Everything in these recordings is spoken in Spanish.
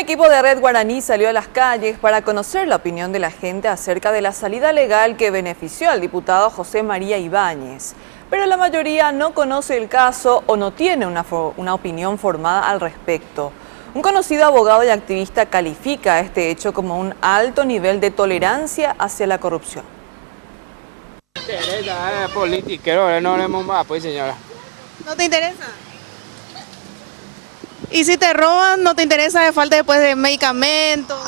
equipo de Red Guaraní salió a las calles para conocer la opinión de la gente acerca de la salida legal que benefició al diputado José María Ibáñez. Pero la mayoría no conoce el caso o no tiene una opinión formada al respecto. Un conocido abogado y activista califica este hecho como un alto nivel de tolerancia hacia la corrupción. Politiquero, no hablemos más, pues, señora. ¿No te interesa? ¿Y si te roban, no te interesa de falta después de medicamentos?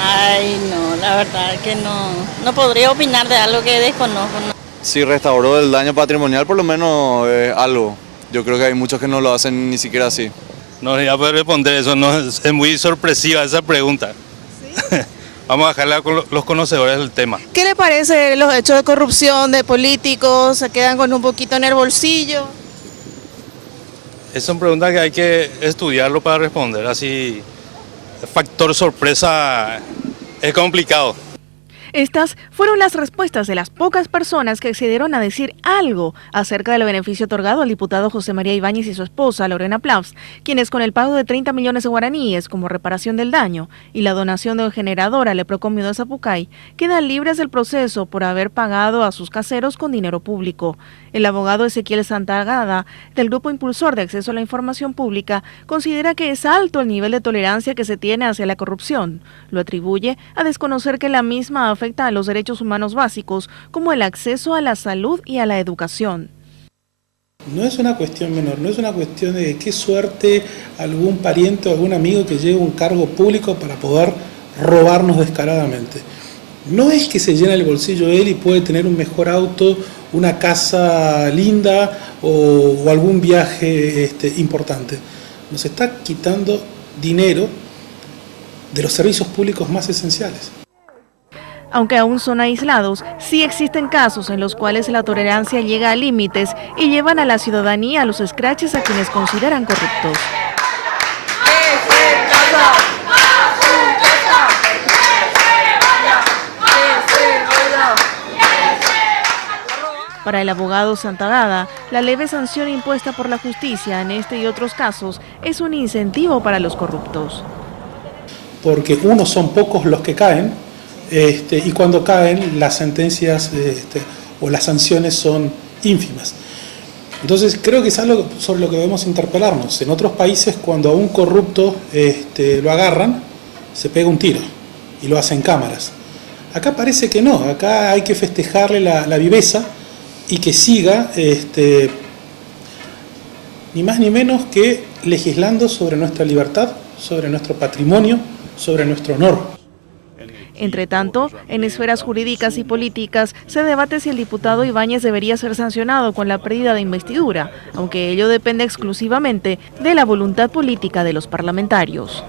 Ay, no, la verdad que no podría opinar de algo que desconozco. No. Si restauró el daño patrimonial, por lo menos algo. Yo creo que hay muchos que no lo hacen ni siquiera así. No le voy a poder responder eso, no, es muy sorpresiva esa pregunta. ¿Sí? Vamos a dejarla con los conocedores del tema. ¿Qué le parece los hechos de corrupción de políticos? ¿Se quedan con un poquito en el bolsillo? Es una pregunta que hay que estudiarlo para responder, así factor sorpresa es complicado. Estas fueron las respuestas de las pocas personas que accedieron a decir algo acerca del beneficio otorgado al diputado José María Ibáñez y su esposa Lorena Plaus, quienes con el pago de 30 millones de guaraníes como reparación del daño y la donación de un generador al Eprocomio de Zapucay, quedan libres del proceso por haber pagado a sus caseros con dinero público. El abogado Ezequiel Santagada, del Grupo Impulsor de Acceso a la Información Pública, considera que es alto el nivel de tolerancia que se tiene hacia la corrupción. Lo atribuye a desconocer que la misma afecta a los derechos humanos básicos, como el acceso a la salud y a la educación. No es una cuestión menor, no es una cuestión de qué suerte algún pariente o algún amigo que lleve un cargo público para poder robarnos descaradamente. No es que se llena el bolsillo él y puede tener un mejor auto, una casa linda o algún viaje importante. Nos está quitando dinero de los servicios públicos más esenciales. Aunque aún son aislados, sí existen casos en los cuales la tolerancia llega a límites y llevan a la ciudadanía a los escraches a quienes consideran corruptos. Para el abogado Santagada, la leve sanción impuesta por la justicia en este y otros casos es un incentivo para los corruptos. Porque son pocos los que caen, y cuando caen las sentencias o las sanciones son ínfimas. Entonces creo que es algo sobre lo que debemos interpelarnos. En otros países, cuando a un corrupto lo agarran, se pega un tiro y lo hacen cámaras. Acá parece que no, acá hay que festejarle la viveza y que siga ni más ni menos que legislando sobre nuestra libertad, sobre nuestro patrimonio, sobre nuestro honor. Entre tanto, en esferas jurídicas y políticas se debate si el diputado Ibáñez debería ser sancionado con la pérdida de investidura, aunque ello depende exclusivamente de la voluntad política de los parlamentarios.